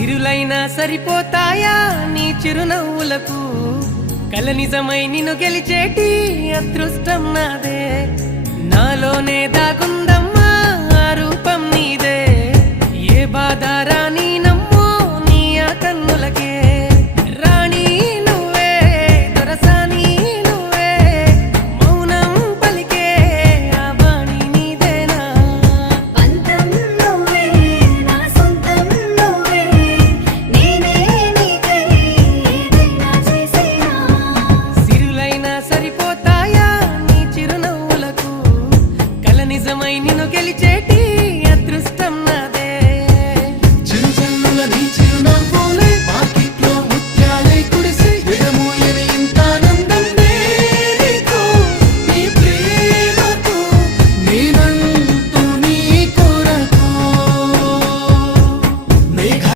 సిరులైనా సరిపోతాయా నీ చిరునవ్వులకు కల నిజమై నిన్ను గెలిచేటి అదృష్టం నాదే నాలోనే దాగుందమ్మా ఆ రూపం నీదే ఏ బాధ రాని